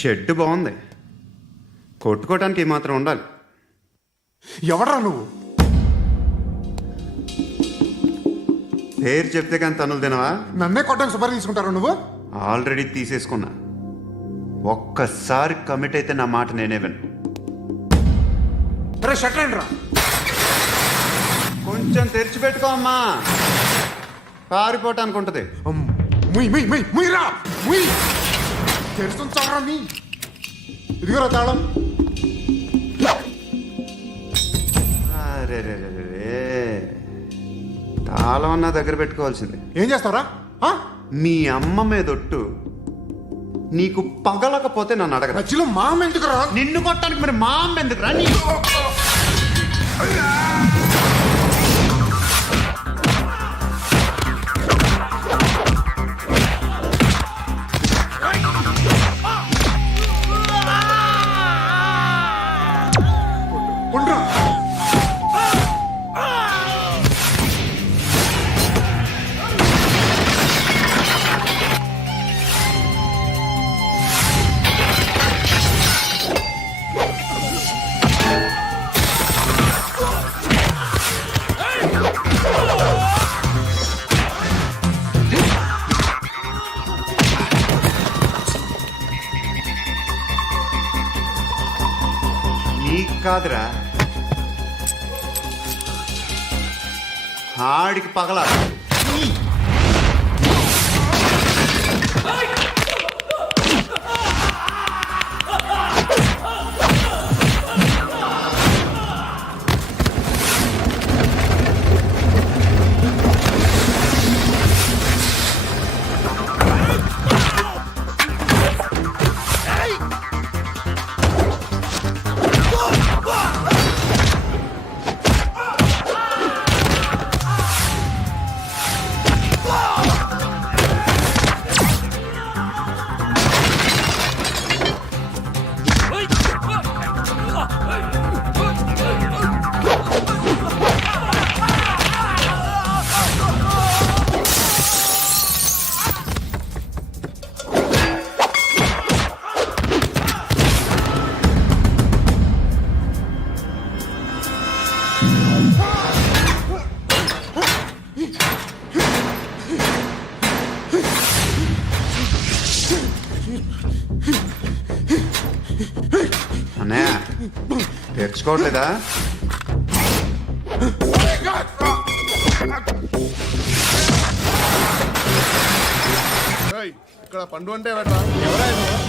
Shed బాగుంది, కొట్టుకోవటానికి మాత్రం ఉండాలి. ఎవడ్రా నువ్వు? పేరు చెప్తే కానీ తనులు తినవా? నన్నే కొట్టడానికి సుపారీ తీసుకుంటారా నువ్వు? ఆల్రెడీ తీసేసుకున్నా. ఒక్కసారి కమిట్ అయితే నా మాట నేనే విను. అరే షట్టర్ రా. కొంచెం తెరిచిపెట్టుకో అమ్మా, పారిపోవటానికి ఉంటుంది. ముయ్యరా ముయ్. తెరుస్తుంచారా నీ? ఇదిగోరా తాళం. అరే తాళం అన్నా దగ్గర పెట్టుకోవాల్సింది. ఏం చేస్తావరా? మీ అమ్మ మీదొట్టు, నీకు పగలకపోతే నన్ను అడగరా. మధ్యలో మా అమ్మ ఎందుకు రా? నిన్ను కొట్టడానికి మరి మా అమ్మ ఎందుకు రా? నీకు కాదురా, ఆడికి పగల. అన్నయ్య తెచ్చుకోవట్లేదా? ఇక్కడ పండు అంటే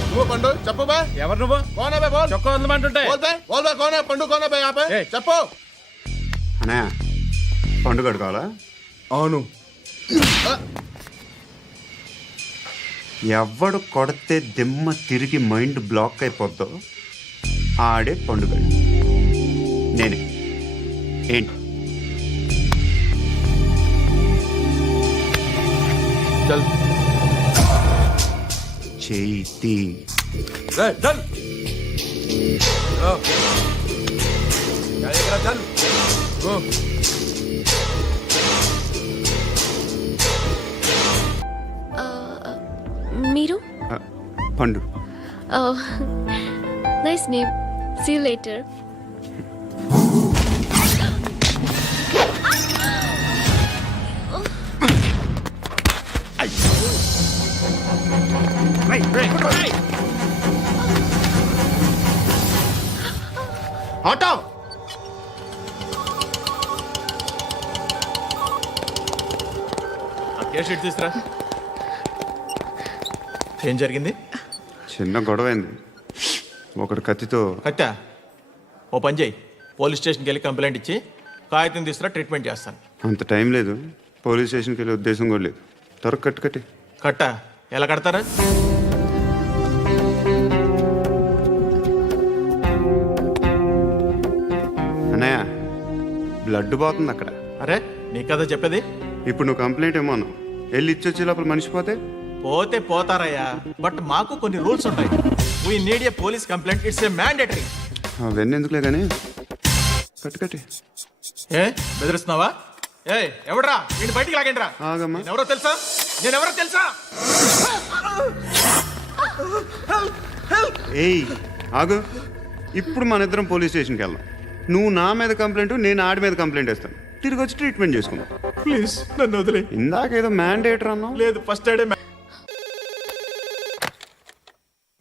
నువ్వు పండు చెప్పు బా. ఎవరు నువ్వు? కోనా బే బోల్. చొక్కా వదలమంటుంటే కోనా పండు కోనా బే ఆపే చెప్పు. అన్నయ్య పండుగ అడుకోవాలా? అవును. ఎవడు కొడితే దిమ్మ తిరిగి మైండ్ బ్లాక్ అయిపోద్దో ఆడే పండుగ. నేనే. ఏంటి? చల్ చేతి చల్ మీరు? పండు. Nice name. See you later. Auto sheet తీసురా. ఏం జరిగింది? చిన్న గొడవైంది. ఒకడు కత్తితో. కట్టా? ఓ పని చేయి, పోలీస్ స్టేషన్కి వెళ్ళి కంప్లైంట్ ఇచ్చి కాగితం తీసుకురా, ట్రీట్మెంట్ చేస్తాను. అంత టైం లేదు, పోలీస్ స్టేషన్కి వెళ్ళే ఉద్దేశం కూడా లేదు. త్వరగా కట్టి. కట్టా? ఎలా కడతారా? అన్నయ్య బ్లడ్ పోతుంది అక్కడ. అరే నీ కదా చెప్పేది. ఇప్పుడు నువ్వు కంప్లైంట్ ఏమో అన్నావు, వెళ్ళి ఇచ్చొచ్చే లోపల మనిషి పోతే పోతే పోతారయ్యా, బట్ మాకు కొన్ని రూల్స్ ఉంటాయి. We need a police complaint, it's a mandatory. అవన్నీ ఎందుకులే కానీ కట్టి. ఏ బెదిరిస్తున్నావా? ఏ ఎవడ్రా నేను బయటికి లాగండి రా. ఆగమ్మా. ఎవరో తెలుసా? నేనెవరో తెలుసా? ఏయ్ ఆగు, ఇప్పుడు మన ఇద్దరం పోలీస్ స్టేషన్కి వెళ్దాం. నువ్వు నా మీద కంప్లైంట్, నేను ఆడి మీద కంప్లైంట్ ఇస్తాను. తిరిగి వచ్చి ట్రీట్మెంట్ చేసుకుందాం. ప్లీజ్ నన్ను వదిలే. ఇందాకేదో మ్యాండేటర్ అన్నావు. లేదు, ఫస్ట్ ఎయిడే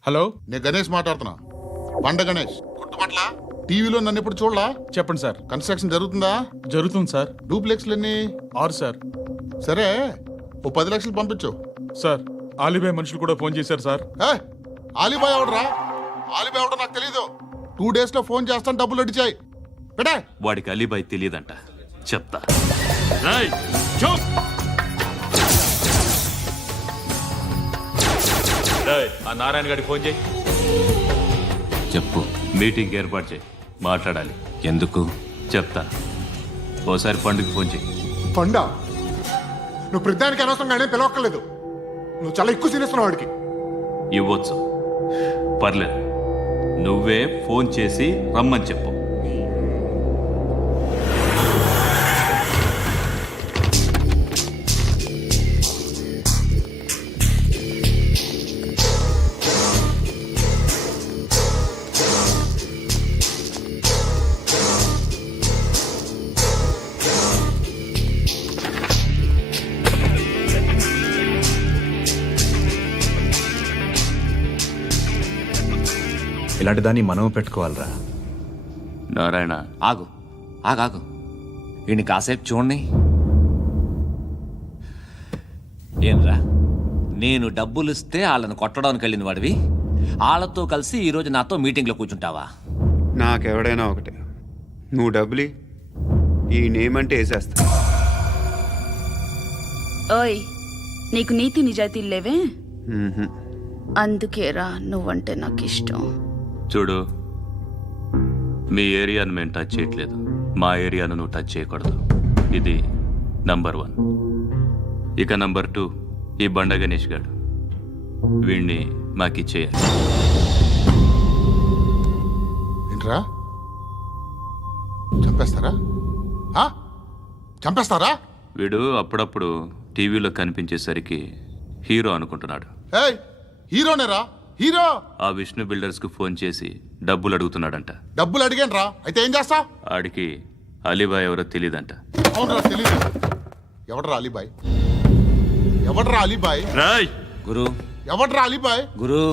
హలో, నేను గణేష్ మాట్లాడుతున్నా. బండ గణేష్ గుర్తుపట్ల టీవీలో నన్ను ఇప్పుడు చూడలా? చెప్పండి సార్. కన్స్ట్రక్షన్ జరుగుతుందా? జరుగుతుంది సార్. డూప్లెక్స్లు ఎన్ని? 6 సార్. సరే, ఓ 10 లక్షలు పంపించు. సార్, ఆలిబాయ్ మనుషులు కూడా ఫోన్ చేశారు సార్. ఆలిబాయ్ ఎవడరా? ఆలిబాయ్ ఎవడో నాకు తెలీదు. 2 days లో ఫోన్ చేస్తాను, డబ్బులు అడిచాయి పెడే. వాడికి అలీబాయ్ తెలియదంట, చెప్తా. ఆ నారాయణ గారికి ఫోన్ చేయి. చెప్పు, మీటింగ్ ఏర్పాటు చేయి, మాట్లాడాలి. ఎందుకు చెప్తా. ఓసారి పండుగ ఫోన్ చేయి. పండా, నువ్వు ప్రతిదానికి అనవసరంగానే పిలవక్కర్లేదు. నువ్వు చాలా ఎక్కువ సీనిస్తున్నావు వాడికి. ఇవ్వచ్చు, పర్లేదు. నువ్వే ఫోన్ చేసి రమ్మని చెప్పు. ఇలాంటి దాన్ని మనం పెట్టుకోవాలరా. నారాయణ, ఆగు ఆగాగు, ఈయన కాసేపు చూడండి. ఏంరా, నేను డబ్బులు ఇస్తే వాళ్ళని కొట్టడానికి వెళ్ళిన వాడివి, వాళ్ళతో కలిసి ఈరోజు నాతో మీటింగ్లో కూర్చుంటావా? నాకెవడైనా ఒకటే, నువ్వు డబ్బులి, ఈ నేమ్ అంటే వేసేస్తా. ఓయ్, నీకు నీతి నిజాయితీలు లేవే? మ్మ్హ. అందుకేరా నువ్వంటే నాకు ఇష్టం. చూడు, మీ ఏరియాను మేము టచ్ చేయట్లేదు, మా ఏరియాను నువ్వు టచ్ చేయకూడదు. ఇది నంబర్ 1. ఇక నంబర్ 2, ఈ బండ గణేష్ గారు, వీణ్ణి మాకిచ్చేయాలి. ఏంట్రా, చంపేస్తారా? చంపేస్తారా? వీడు అప్పుడప్పుడు టీవీలో కనిపించేసరికి హీరో అనుకుంటున్నాడు. ఏయ్, హీరోనేరా, హీరో. ఆ విష్ణు బిల్డర్స్కు ఫోన్ చేసి డబ్బులు అడుగుతున్నాడంట. డబ్బులు అడిగాను రా, అయితే ఏం చేస్తా? ఆడికి అలీబాయ్ ఎవరో తెలీదంట. అవునరా, తెలీదు. ఎవడరా అలీబాయ్? ఎవడరా అలీబాయ్? రాయ్ గురు, ఎవడరా అలీబాయ్? గురు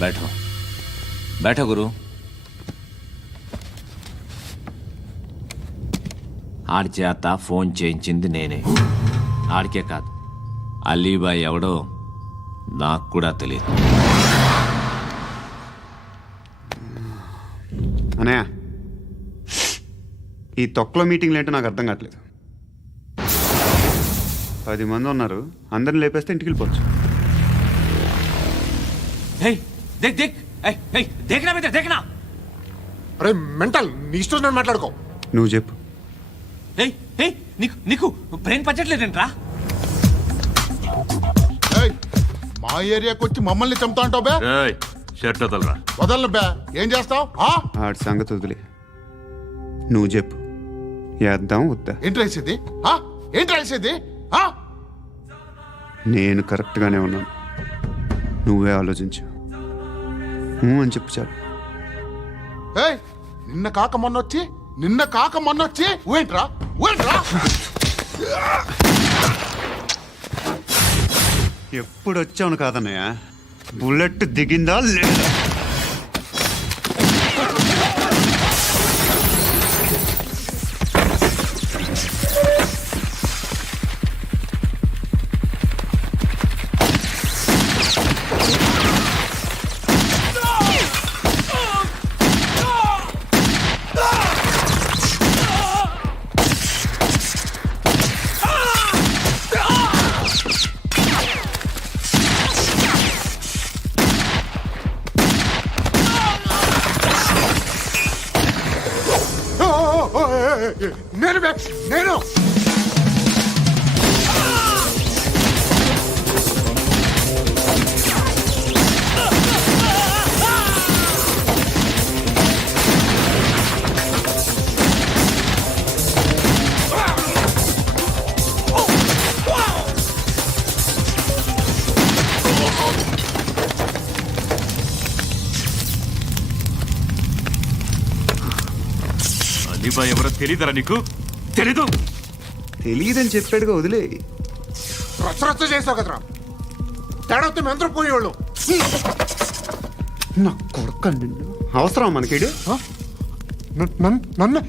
బైఠో బైఠో గురు. ఆడి చేత ఫోన్ చేయించింది నేనే. ఆడికే కాదు, అలీబాయ్ ఎవడో నాకు కూడా తెలియదు. అనయ్య, ఈ తొక్కలో మీటింగ్లు ఏంటో నాకు అర్థం కావట్లేదు. 10 మంది ఉన్నారు, అందరిని లేపేస్తే ఇంటికి వెళ్ళిపోవచ్చు. देखना అరే మెంటల్, నీ ఇష్టం నేను మాట్లాడుకో. నువ్వు చెప్పు. నీకు బ్రెయిన్ పచ్చట్లేదంట్రా. ఏయ్, మా ఏరియాకి వచ్చి మమ్మల్ని చంపుతా అంటావు బే? రాయ్, షర్ట్ వదలరా. వదలను బే. ఏం చేస్తావు? ఆడి సంగతి వదిలే, నువ్వు చెప్పు. వేద్దాం వద్దా? ఏంటి రాసేది? ఏంటి రాసేది? నేను కరెక్ట్గానే ఉన్నాను, నువ్వే ఆలోచించు. అని చెప్పు చాలు. ఏయ్, నిన్న కాక మొన్నొచ్చి ఊయంట్రా. ఎప్పుడు వచ్చావును కాదన్నయ్య, బుల్లెట్ దిగిందా లేదా? నేను అలీబాయ్ ఎవరో తెలీదరా నీకు? తెలీదు. తెలియదని చెప్పాడుగా, వదిలే. రచ్చ చేసావు కదరా. తేడా వస్తే మెంతరం పోయేవాళ్ళు. నా కొడుకు నిన్ను అవసరం మనకిడు. నన్ను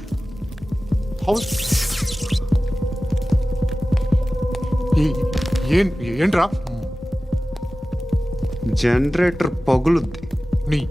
హౌస్ ఏంట్రా? జనరేటర్ పగులుద్ది. నీ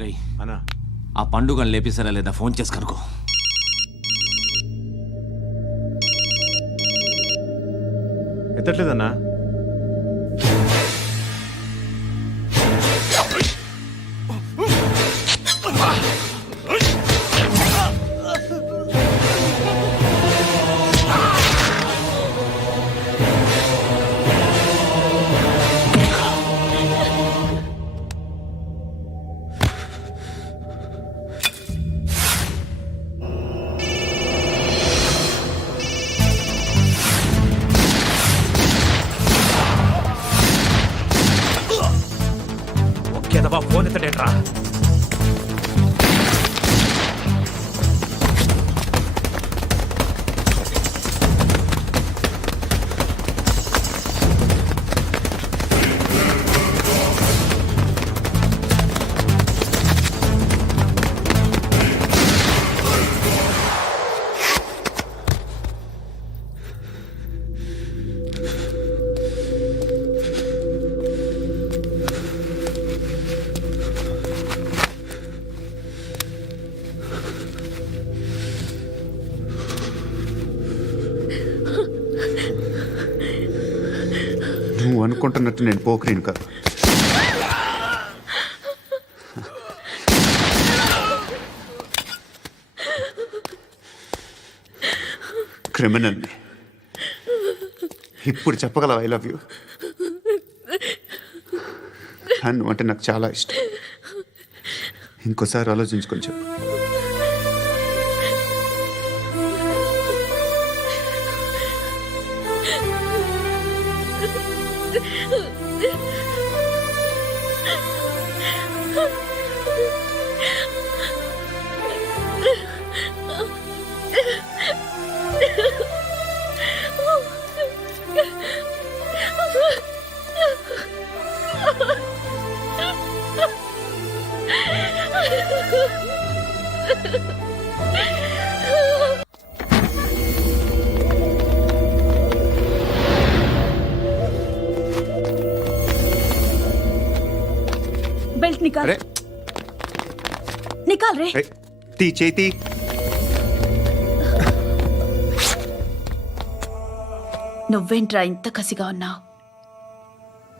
రేయ్, అన్నా ఆ పండుగను లేపేసారా లేదా ఫోన్ చేసి కనుకో. ఎత్తట్లేదన్నా. ఫోన్ ఎత్తడేట్రా? నువ్వు అనుకుంటున్నట్టు నేను పోకరీని కాదు. క్రిమినల్ని. ఇప్పుడు చెప్పగలవా ఐ లవ్ యూ? నువ్వు అంటే నాకు చాలా ఇష్టం. ఇంకోసారి ఆలోచించుకొని చెప్పు. बेल्ट निकाल अरे निकाल रे ए, తీ చేతి నువ్వేంట్రా ఇంత కసిగా ఉన్నావు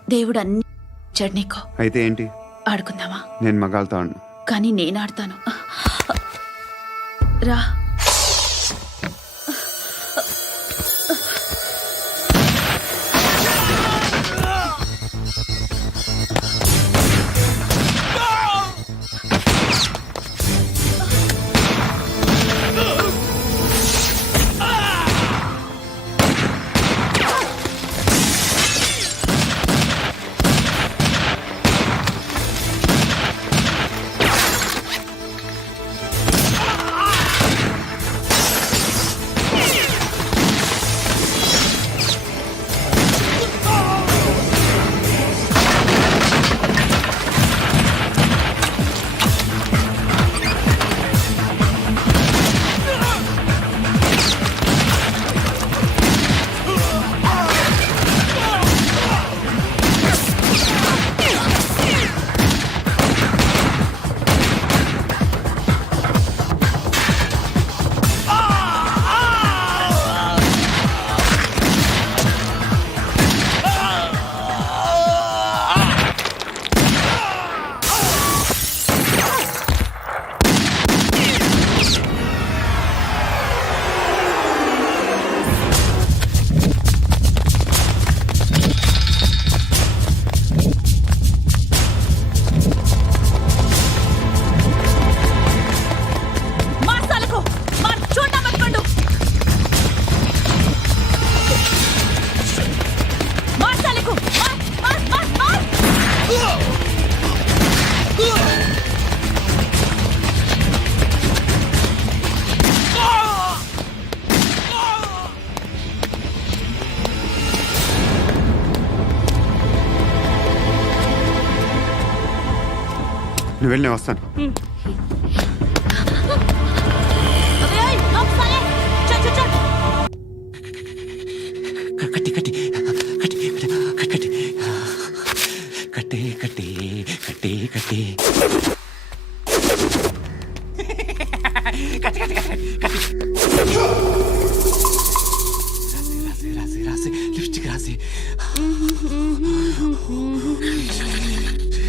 దేవుడు అన్ని ఇచ్చాడు నీకు అయితే ఏంటి ఆడుకుందామా నేను మగాళ్ళతో ఆడను కానీ నేను ఆడతాను రా నువ్వు వెళ్ళి నేను వస్తాను కట్టి కట్టి కట్టి కట్టి కట్టి కట్టి కట్టి కట్టి రాసి రాసి లిప్స్టిక్ రాసి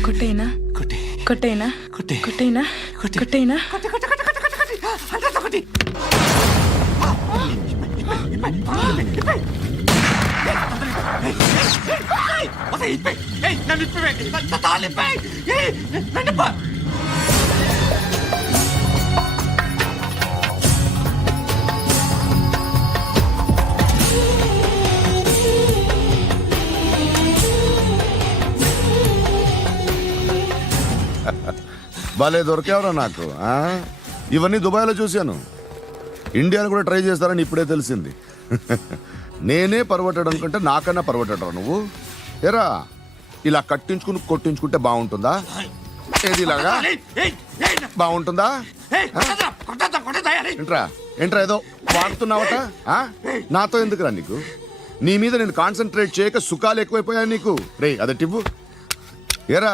కొట్టేనా కొట్టి కొట్టేనా కొట్టి కొట్టేనా కొట్టి కొట్టేనా కొట్టి కొట్టి కొట్టి కొట్టి కొట్టి అంతా కొట్టి భలే దొరికేవరా నాకు ఆ? ఇవన్నీ దుబాయ్లో చూశాను ఇండియాలో కూడా ట్రై చేస్తారని ఇప్పుడే తెలిసింది నేనే పర్వటాడు అనుకుంటే నాకన్నా పర్వటాడు నువ్వు ఎరా ఇలా కట్టించుకుని కొట్టించుకుంటే బాగుంటుందా ఏది ఇలాగా బాగుంటుందా ఏంట్రా ఏంట్రా ఏదో వాడుతున్నావట ఆ? నాతో ఎందుకురా నీకు నీ మీద నేను కాన్సన్ట్రేట్ చేయక సుఖాలు ఎక్కువైపోయా నీకు రే అదటివ్వు ఎరా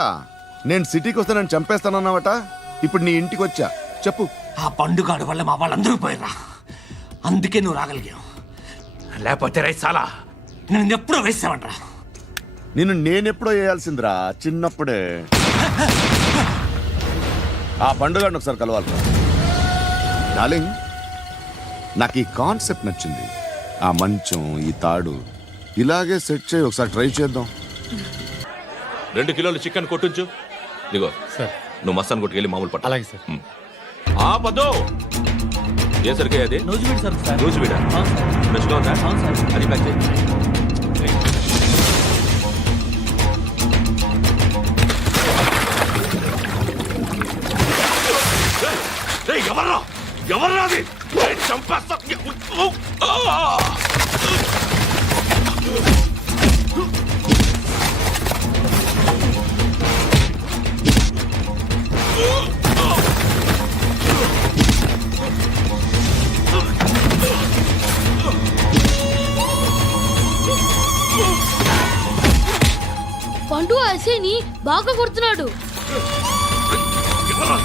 నేను సిటీకి వస్తే నన్ను చంపేస్తానన్నావట ఇప్పుడు నీ ఇంటికి వచ్చా చెప్పు ఆ పండుగాడు వల్ల మా వాళ్ళందరూ పోయిరా అందుకే నువ్వు రాగలిగావు లేకపోతే రైసాలా నేను ఎప్పుడో వేసామంట్రా నిన్ను నేనెప్పుడో వేయాల్సిందిరా చిన్నప్పుడే ఆ పండుగను ఒకసారి కలవాలి డార్లింగ్ నాకు ఈ కాన్సెప్ట్ నచ్చింది ఆ మంచం ఈ తాడు ఇలాగే సెట్ చేయి ఒకసారి ట్రై చేద్దాం 2 కిలోలు చికెన్ కొట్టుంచు ఇదిగో సార్ నువ్వు మస్తాన్ కొట్టుకెళ్ళి మామూలు పట్టు అలాగే సార్ ఆ పదో ఏ సరికే అది నూజివీడు సార్ సార్ నూజివీడా ఫ్రెష్గా ఉందా అది ప్యాక్ చేయి ఎవరు రాది చంపేస్తా పండు అసేని బాగా కొడుతున్నాడు. ఎవరు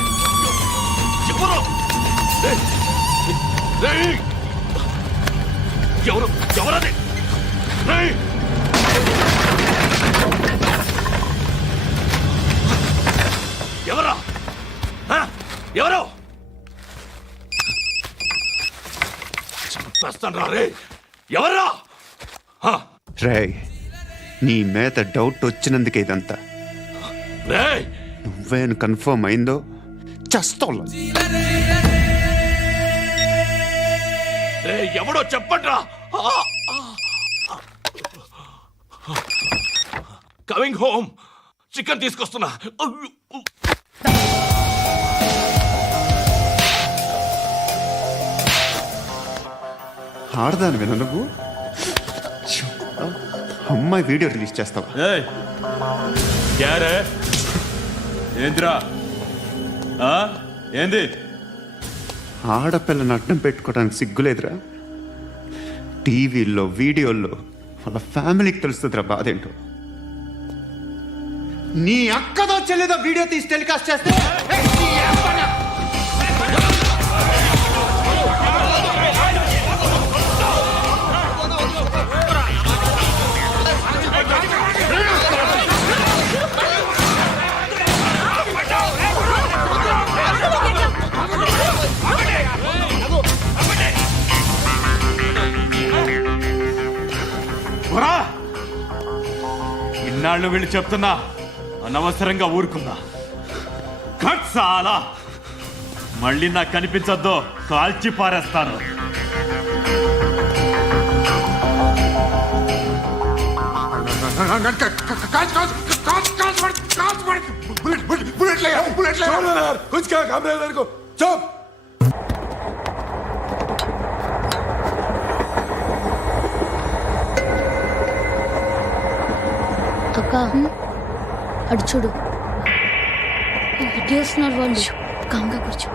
ఎవరు ఎవరది ఎవరా ఎవరు చంపేస్తాను రా రే ఎవరా రే నీ మీద డౌట్ వచ్చినందుకే ఇదంతా. రే నువ్వేను కన్ఫర్మ్ అయిందో చస్తావు. ఎవడో చెప్పట్రా. కమింగ్ హోమ్ చికెన్ తీసుకొస్తున్నా. ఆడదాని విన నువ్వు అమ్మాయి వీడియో రిలీజ్ చేస్తావా? ఏంద్రా ఏంది? ఆడపిల్లని అడ్డం పెట్టుకోవడానికి సిగ్గులేదురా? టీవీల్లో వీడియోల్లో వాళ్ళ ఫ్యామిలీకి తెలుస్తుందిరా బాధ ఏంటో. నీ అక్కదో చెల్లిదో వీడియో తీసి టెలికాస్ట్ చేస్తే ఇన్నాళ్ళు వీళ్ళు చెప్తున్నా అనవసరంగా ఊరుకున్నా. చాలా మళ్ళీ నాకు కనిపించొద్దు, కాల్చి పారేస్తాను. అక్క అటు చూడు, ఇటేస్తున్నారు వాళ్ళు. కాంగా కూర్చో.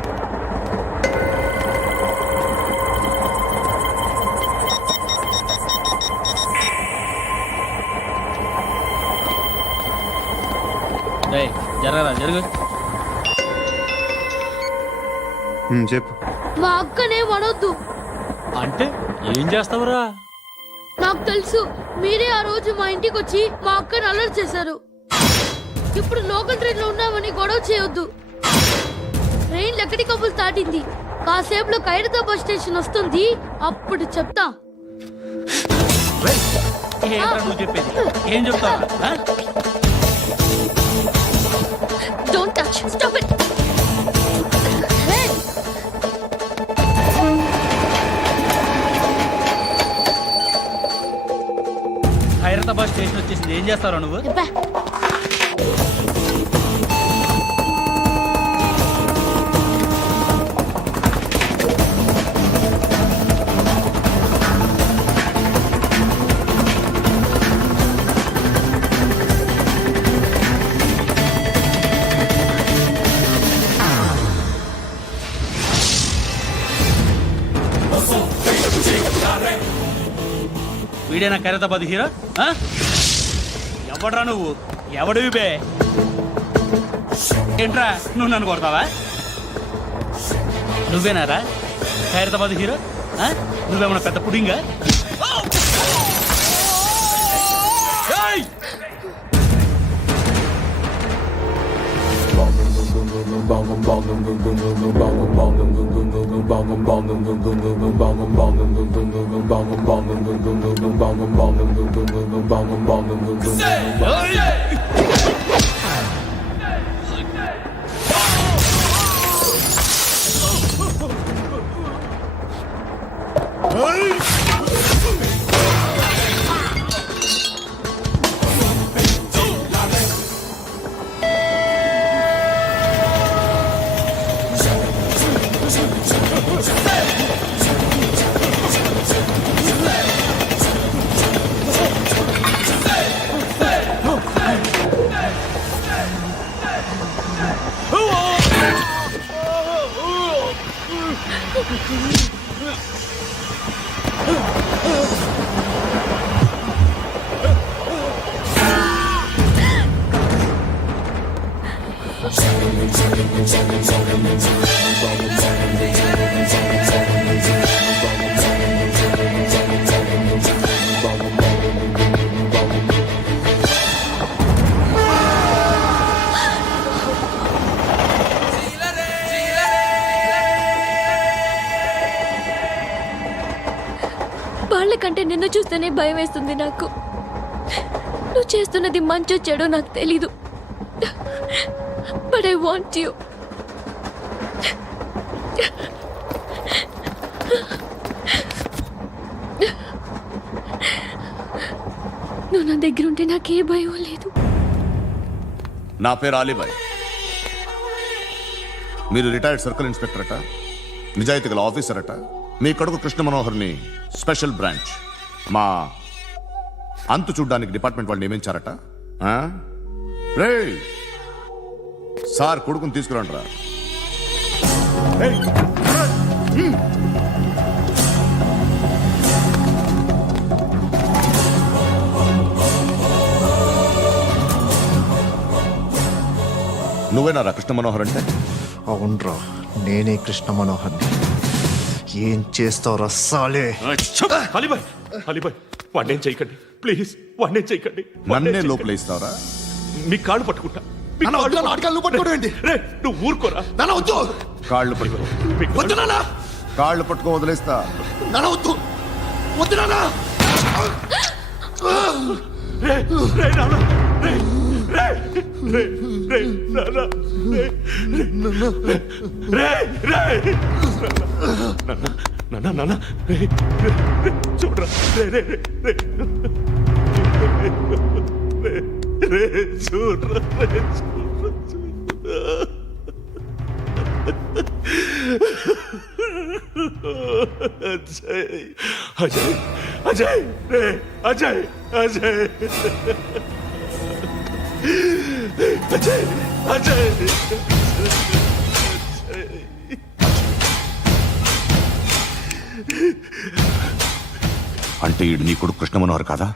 జరగరా జరుగు. చెప్పు. మా అక్కనే వడొద్దు. అంటే ఏం చేస్తావురా? నాకు తెలుసు, మీరే ఆ రోజు మా ఇంటికి వచ్చి మా అక్కని అలర్ట్ చేశారు. ఇప్పుడు లోకల్ ట్రైన్ లో ఉన్నామని గొడవ చేయొద్దు. ట్రైన్ ఎక్కడి కబుల్ దాటింది. కాసేపులో ఖైరతాబాద్ స్టేషన్ వస్తుంది, అప్పుడు చెప్తా. నువ్వు చెప్పేది ఏం చెప్తావు? Don't touch. Stop it. Hey. Khairatabad station వచ్చేసింది, ఏం చేస్తారా నువ్వు? చెప్పా. వీడేనా ఖైరతాబాద్ హీరో? ఎవడ్రా నువ్వు? ఎవడివి బే? ఏంట్రా నువ్వు నన్ను కొడతావా? నువ్వేనారా ఖైరతాబాద్ హీరో? నువ్వేమన్నా పెద్ద పుడింగా? వాళ్ళకంటే నిన్ను చూస్తేనే భయం వేస్తుంది నాకు. నువ్వు చేస్తున్నది మంచో చెడో నాకు తెలీదు, బట్ ఐ వాంట్ యూ. నువ్వు నా దగ్గర ఉంటే నాకే భయం లేదు. నా పేరు అలీబాయ్. మీరు రిటైర్డ్ సర్కిల్ ఇన్స్పెక్టర్ అట, నిజాయితీ గల ఆఫీసర్ అట. మీ కొడుకు కృష్ణ మనోహర్ని స్పెషల్ బ్రాంచ్ మా అంతు చూడ్డానికి డిపార్ట్మెంట్ వాళ్ళు నియమించారట. రే సార్ కొడుకుని తీసుకురండిరా. నువ్వేనారా కృష్ణ మనోహర్ అంటే? అవునరా, నేనే కృష్ణ మనోహర్ని. ఏం చేస్తావు రస్సాలే? అలీబాయ్, అలీబాయ్, వాడినేం చేయకండి ప్లీజ్, వాడినేం చేయకండి. నన్నే లోపల ఇస్తావరా? మీ కాళ్ళు పట్టుకుంటా. రే, నువ్వు ఊరుకోరా. కాళ్ళు పట్టుకో. కాళ్ళు పట్టుకో వదిలేస్తా. రే, రే, నాన్న, రే, రే, రే, రే, నాన్న, రే, రే, రే, నాన్న, నాన్న, రే, రే, రే, చూడరా, రే, రే, రే, రే, రే, రే, చూడరా, రే, చూడరా, చూడరా. అజయ్, అజయ్, అజయ్, రే, అజయ్, అజయ్, అజయ్, అజయ్. అంటే ఈడు నీ కొడుకు కృష్ణ మనోహర్ కాదా?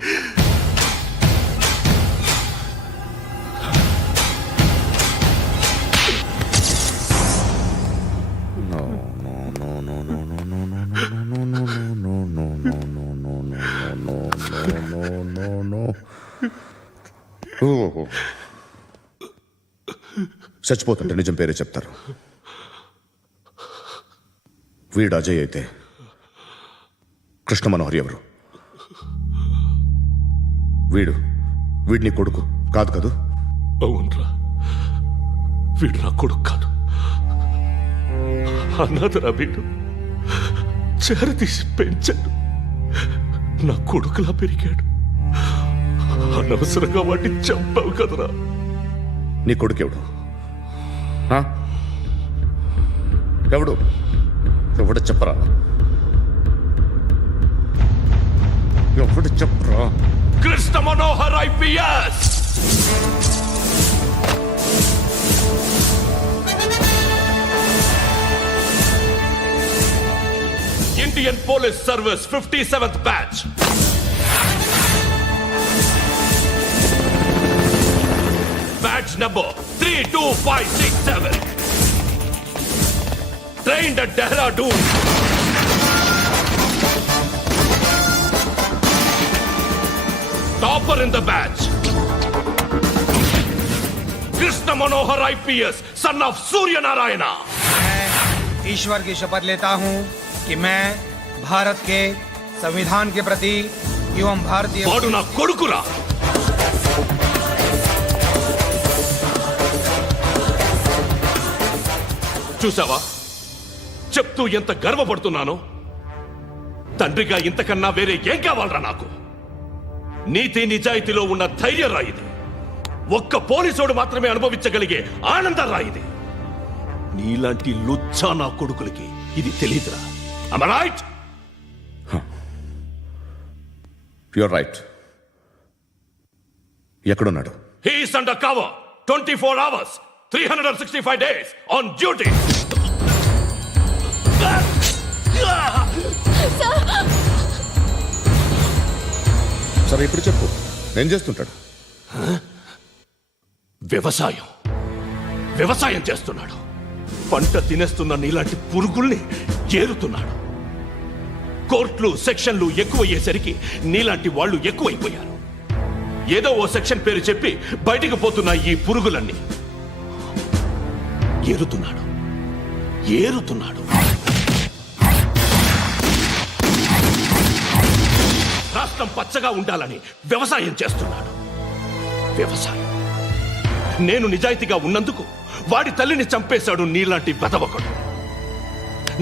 చచ్చిపోతుంటే నిజం పేరే చెప్తారు. వీడు అజయ్ అయితే కృష్ణ మనోహర్ ఎవరు? వీడిని కొడుకు కాదు కదూ? అవునరా, వీడు నా కొడుకు కాదు, అన్నదరా. వీడు చేరతీసి పెంచాడు, నా కొడుకులా పెరిగాడు. అనవసరంగా వాడిని చంపావు కదరా. నీ కొడుకు ఎవడు? ఎవడు ఎవడు చెప్పరా? ఎవడు చెప్పరా? Krishna Manohar IPS. Indian Police Service 57th batch. Batch number 32567. Trained at Dehradun. Topper in the batch. Krishna Manohar IPS, son of Surya Narayana. मैं ईश्वर की शपथ लेता हूं कि मैं भारत के संविधान के प्रति एवं भारतीय వాడు నా కొడుకురా. చూసావా, చెప్తూ ఎంత గర్వపడుతున్నానో. తండ్రిగా ఇంతకన్నా వేరే ఏం కావాలరా నాకు? నీతి నిజాయితీలో ఉన్న ధైర్యం రాయిది. ఒక్క పోలీసోడు మాత్రమే అనుభవించగలిగే ఆనందం రాయిది. నీలాంటి లుచ్చా నా కొడుకులకి ఇది తెలీదురా. Am I right? You're right. ఎక్కడున్నాడు? He is under cover 24 hours, 365 days on duty. సరే ఇప్పుడు చెప్పు ఏం చేస్తుంటాడు? వ్యవసాయం చేస్తున్నాడు. పంట తినేస్తున్న నీలాంటి పురుగుల్ని ఏరుతున్నాడు. కోర్టులు సెక్షన్లు ఎక్కువయ్యేసరికి నీలాంటి వాళ్ళు ఎక్కువైపోయారు. ఏదో ఓ సెక్షన్ పేరు చెప్పి బయటికి పోతున్న ఈ పురుగులన్నీ ఏరుతున్నాడు. రాష్ట్రం పచ్చగా ఉండాలని వ్యవసాయం చేస్తున్నాడు. నేను నిజాయితీగా ఉన్నందుకు వాడి తల్లిని చంపేశాడు నీలాంటి వెధవకుడు.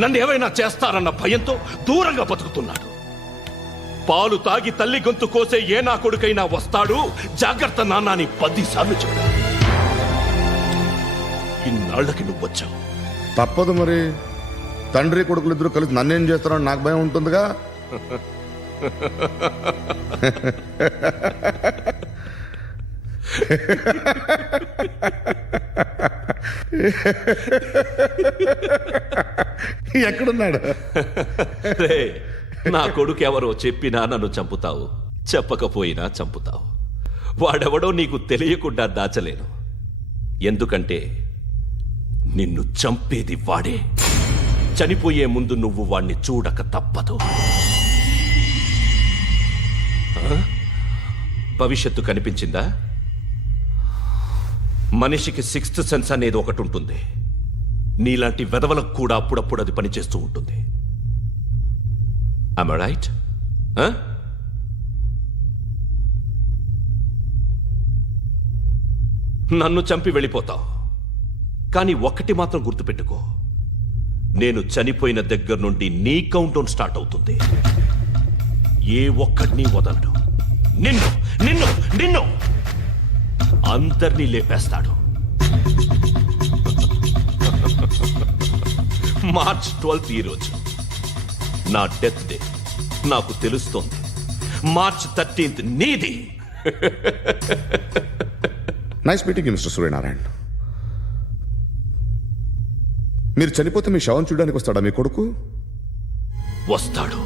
నన్ను ఏమైనా చేస్తారన్న భయంతో దూరంగా బతుకుతున్నాడు. పాలు తాగి తల్లి గొంతు కోసే ఏ నా కొడుకైనా వస్తాడు, జాగ్రత్త నాన్న అని 10 సార్లు చెప్పాడు. ఇన్నాళ్ళకి నువ్వు వచ్చావు. తప్పదు మరి, తండ్రి కొడుకులు ఇద్దరు కలిసి నన్నేం చేస్తారని నాకు భయం ఉంటుందిగా. ఎక్కడున్నాడు? రే, నా కొడుకు ఎవరో చెప్పినా నన్ను చంపుతావు, చెప్పకపోయినా చంపుతావు. వాడెవడో నీకు తెలియకుండా దాచలేను. ఎందుకంటే నిన్ను చంపేది వాడే. చనిపోయే ముందు నువ్వు వాణ్ణి చూడక తప్పదు. భవిష్యత్తు కనిపించిందా? మనిషికి 6th సెన్స్ అనేది ఒకటి ఉంటుంది. నీలాంటి వెధవలకు కూడా అప్పుడప్పుడు అది పనిచేస్తూ ఉంటుంది. Am I right? నన్ను చంపి వెళ్ళిపోతావు. కానీ ఒక్కటి మాత్రం గుర్తుపెట్టుకో, నేను చనిపోయిన దగ్గర నుండి నీ కౌంట్ డౌన్ స్టార్ట్ అవుతుంది. ఏ ఒక్కడిని వదలడు. నిన్ను అందరినీ లేపేస్తాడు. మార్చ్ 12th ఈ రోజు నా డెత్ డే. నాకు తెలుస్తోంది. మార్చ్ 13th నీది. Nice meeting mister Suryanarayana. మీరు చనిపోతే మీ శవం చూడడానికి వస్తాడా మీ కొడుకు? వస్తాడు.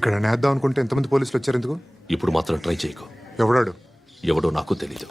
ఇక్కడ నేద్దాం అనుకుంటే ఎంతమంది పోలీసులు వచ్చారు ఎందుకు? ఇప్పుడు మాత్రం ట్రై చేయకు. ఎవడో నాకు తెలీదు.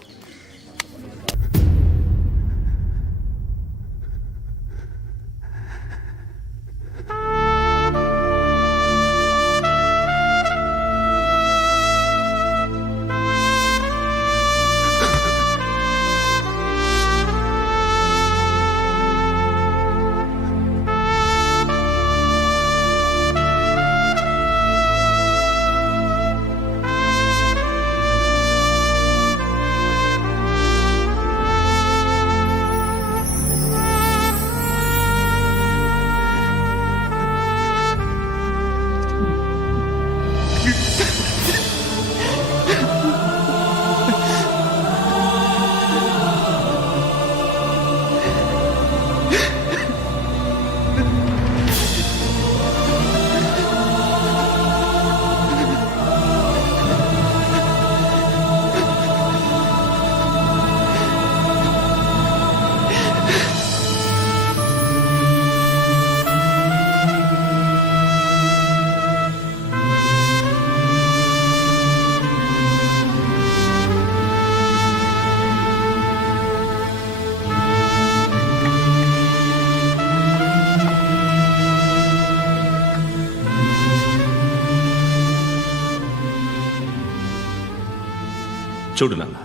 చూడు నాన్న,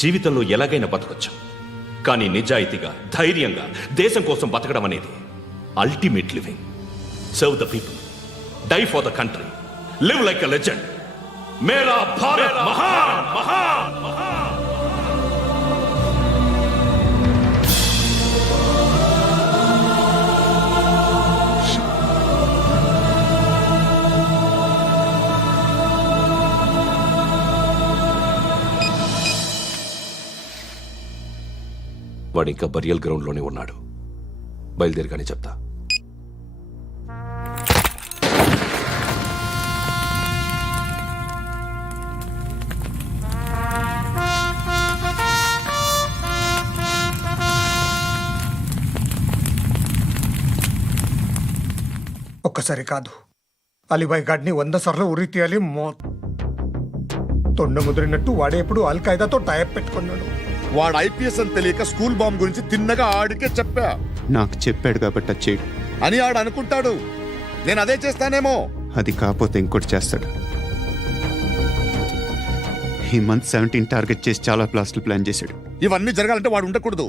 జీవితంలో ఎలాగైనా బతకొచ్చు. కానీ నిజాయితీగా, ధైర్యంగా దేశం కోసం బతకడం అనేది ultimate living. Serve the people, die for the country, live like a legend. మేరా భారత్ మహాన్ మహాన్ మహాన్. వాడు ఇంకా బరియల్ గ్రౌండ్లోనే ఉన్నాడు. బయలుదేరగానే చెప్తా. ఒక్కసారి కాదు, అలీబాయ్ గాడిని 100 సార్లు ఉరి తీయాలి. తొండ ముదిరినట్టు వాడే ఎప్పుడు అల్ ఖైదాతో టైప్ పెట్టుకున్నాడు. వాడు ఐపీఎస్ అని తెలియక స్కూల్ బాంబ్ గురించి తిన్నగా ఆడికే చెప్పా నాకు చెప్పాడు కాబట్టి అది చేయడు. అని ఆడు అనుకుంటాడు. నేను అదే చేస్తానేమో. అది కాకపోతే ఇంకోటి చేస్తాడు. ఈ మంత్ 17 టార్గెట్ చేసి చాలా ప్లాస్టులు ప్లాన్ చేశాడు. ఇవన్నీ జరగాలంటే వాడు ఉండకూడదు.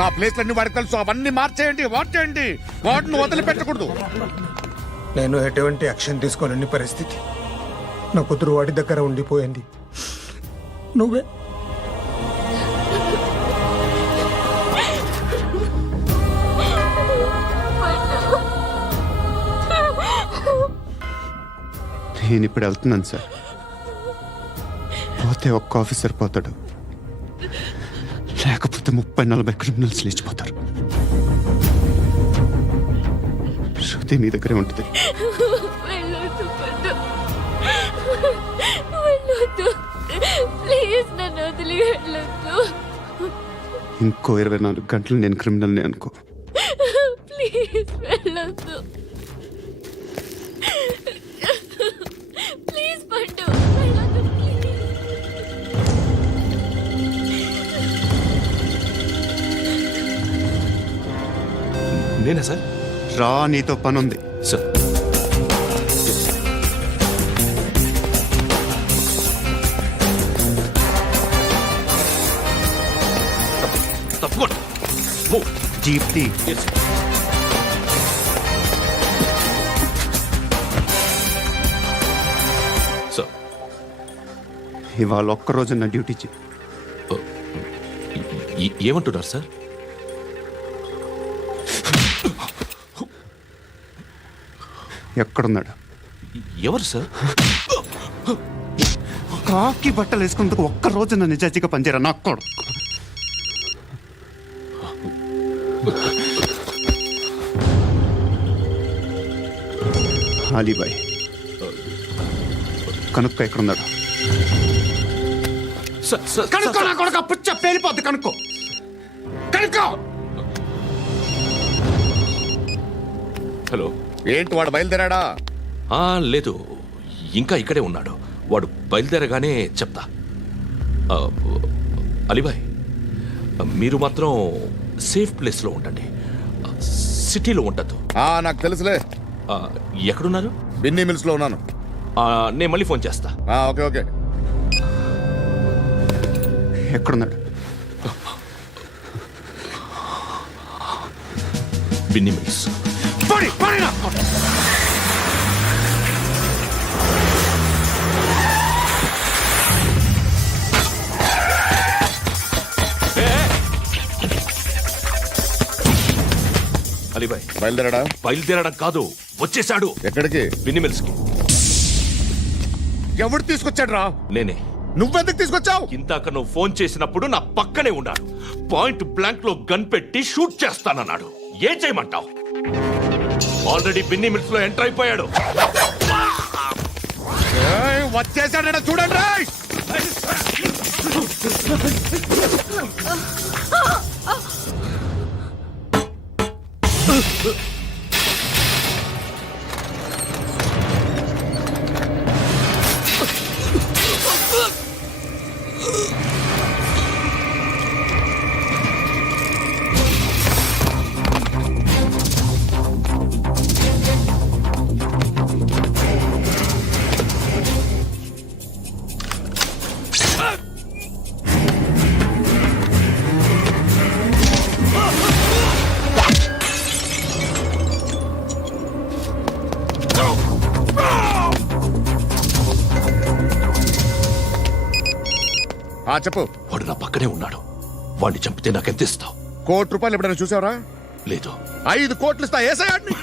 నా ప్లేస్లన్నీ వాడికి తెలుసు. అవన్నీ మార్చేయండి, వార్చేయండి. వాటిని వదిలిపెట్టకూడదు. నేను ఎటువంటి యాక్షన్ తీసుకోలేని పరిస్థితి. నా కూతురు వాడి దగ్గర ఉండిపోయింది. నువ్వే నేను ఇప్పుడు వెళ్తున్నాను సార్. పోతే ఒక్క ఆఫీసర్ పోతాడు, లేకపోతే 30-40 క్రిమినల్స్ లేచిపోతారు. శృతి మీ దగ్గరే ఉంటుంది. వెళ్ళొద్దు పండు, వెళ్ళొద్దు ప్లీజ్, నన్ను వదిలి వెళ్ళొద్దు. ఇంకో 24 గంటలు నేను క్రిమినల్ని అనుకో. ప్లీజ్ వెళ్ళొద్దు, ప్లీజ్ పండు వెళ్ళొద్దు ప్లీజ్. నేనా సార్? రా, నీతో పనుంది. సార్ తప్పకుండా. జీప్తి సార్ ఇవాళ ఒక్కరోజు నా డ్యూటీ చేయి. ఏమంటున్నారు సార్? ఎక్కడున్నాడు? ఎవరు సార్? కాకి బట్టలు వేసుకున్నందుకు ఒక్కరోజు నా నిజాజీగా పనిచేయరా నా కొడుకు. అలీబాయ్ కనుక్కో ఎక్కడున్నాడు. కనుక్కో నా కొడుకు, పుచ్చ పేలిపోద్ది. కనుక్కో కనుక్కో. హలో, ఏంటి వాడు బయలుదేరాడా? లేదు, ఇంకా ఇక్కడే ఉన్నాడు. వాడు బయలుదేరగానే చెప్తా. అలీబాయ్, మీరు మాత్రం సేఫ్ ప్లేస్లో ఉండండి, సిటీలో ఉండద్దు. నాకు తెలుసులే. ఎక్కడున్నారు? బిన్నీ మిల్స్ లో ఉన్నాను. నేను మళ్ళీ ఫోన్ చేస్తా. Okay okay. ఎక్కడున్నాడు? బిన్నీ మిల్స్. అలీబాయ్ బయలుదేరాడా? బయలుదేరడం కాదు, వచ్చేసాడు. ఎక్కడికి? బిన్నీ మిల్స్ కి. ఎవడు తీసుకొచ్చాడు రా? నేనే. నువ్వెందుకు తీసుకొచ్చావు? ఇందాక నువ్వు ఫోన్ చేసినప్పుడు నా పక్కనే ఉన్నాడు. పాయింట్ బ్లాంక్ లో గన్ పెట్టి షూట్ చేస్తానన్నాడు. ఏం చేయమంటావు? ఆల్రెడీ బిన్నీ మిల్స్ లో ఎంటర్ అయిపోయాడు. వచ్చేసాడ చూడండి. చెప్పు. వాడు నా పక్కనే ఉన్నాడు. వాడిని చంపితే నాకెంత ఇస్తావు? ₹1,00,00,000 ఎప్పుడైనా చూసావరా? లేదు. 5 కోట్లు ఇస్తా. ఏసయాడిని.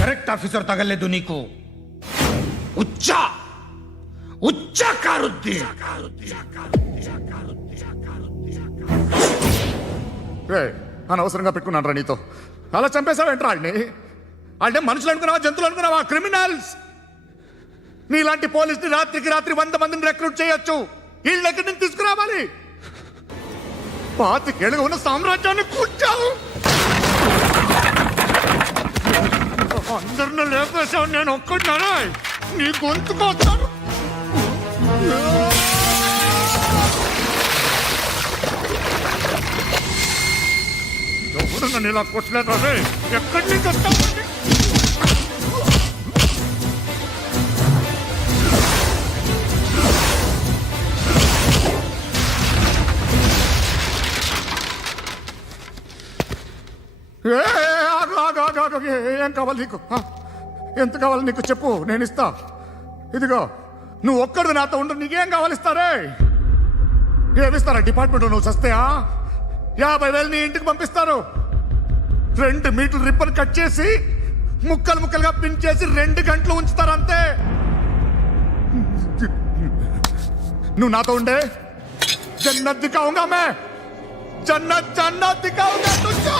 కరెక్ట్ ఆఫీసర్ తగలేదు నీకు. ఉచ్చా ఉచ్చా కారుద్ది. అనవసరంగా పెట్టుకున్నాను రా నీతో. అలా చంపేశావేంట్రా వాళ్ళని? అంటే మనుషులు అనుకున్నావా, జంతువులు అనుకున్నావా? క్రిమినల్స్. నీలాంటి పోలీసుని రాత్రికి రాత్రి 100 మందిని రిక్రూట్ చేయొచ్చు. వీళ్ళు ఎక్కడి నుంచి తీసుకురావాలి? 25 ఏళ్ళుగా ఉన్న సామ్రాజ్యాన్ని కూర్చావు. అందరిని లేపేశావు, నేను ఒక్కడినారా? నీ గొంతుకొస్తాను. ఎవరు నన్ను ఇలా కొట్టలేదు రే? ఎక్కడి నుంచి వస్తావు? ఏం కావాలి నీకు? ఎంత కావాలి నీకు చెప్పు, నేను ఇస్తా. ఇదిగో నువ్వు ఒక్కడు నాతో ఉండు. నీకేం కావాలి ఇస్తారే? ఏమిస్తారా డిపార్ట్మెంట్? నువ్వు సస్తేయా 50,000 నీ ఇంటికి పంపిస్తారు. 2 మీటర్లు రిబ్బన్ కట్ చేసి ముక్కలు ముక్కలుగా పిన్ చేసి 2 గంటలు ఉంచుతారు అంతే. నువ్వు నాతో ఉండే జన్నత్ దిఖాऊंगा मैं, జన్నత్ జన్నత్ దిఖాऊंगा तुझको.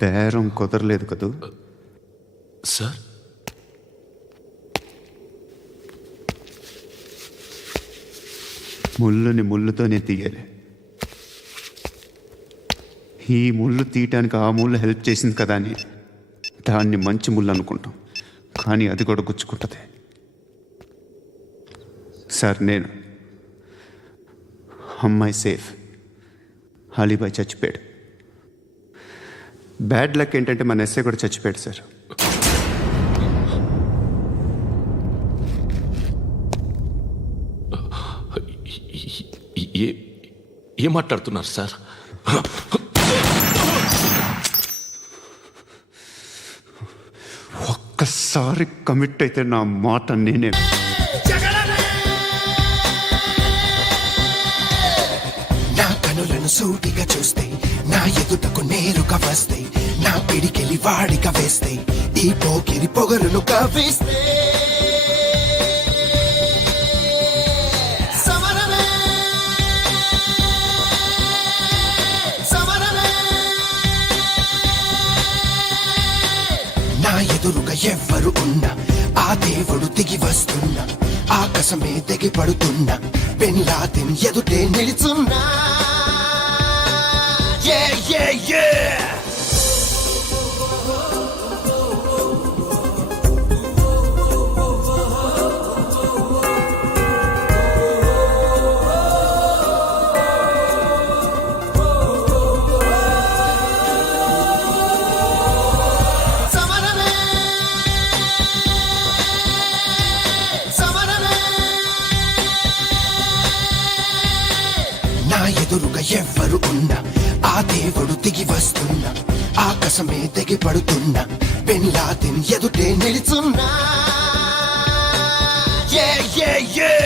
బేరం కుదరలేదు కదూ సార్? ముళ్ళుని ముళ్ళుతోనే తీయాలి. ఈ ముళ్ళు తీయటానికి ఆ ముళ్ళు హెల్ప్ చేసింది కదా అని దాన్ని మంచి ముళ్ళు అనుకుంటాం, కానీ అది కూడా గుచ్చుకుంటుంది. సార్, నేను అమ్మాయి సేఫ్, అలీబాయ్ చచ్చిపోయాడు. బ్యాడ్ లక్ ఏంటంటే మన ఎస్ఐ కూడా చచ్చిపోయాడు సార్. ఏం మాట్లాడుతున్నారు సార్? ఒక్కసారి కమిట్ అయితే నా మాట నేనే. నా కనులను సూటిగా చూస్తే, నా ఎదుటకు నేరుగా వస్తే, నా పిడికెలి వాడిగా వేస్తే, ఈ పోకిరి పొగరును కవిస్తే, నా ఎదురుగా ఎవ్వరు ఉన్నా ఆ దేవుడు దిగి వస్తున్నా, ఆకాశమే దిగి పడుతున్నా, బిన్ లాదెన్ ఎదుటే నిలుచున్నా. Yeah, yeah, yeah! దిగి వస్తున్నా ఆకాశమే తెగి పడుతున్నా బిన్ లాదెన్ ఎదుటే నిలుచున్నా. Yeah, yeah, yeah.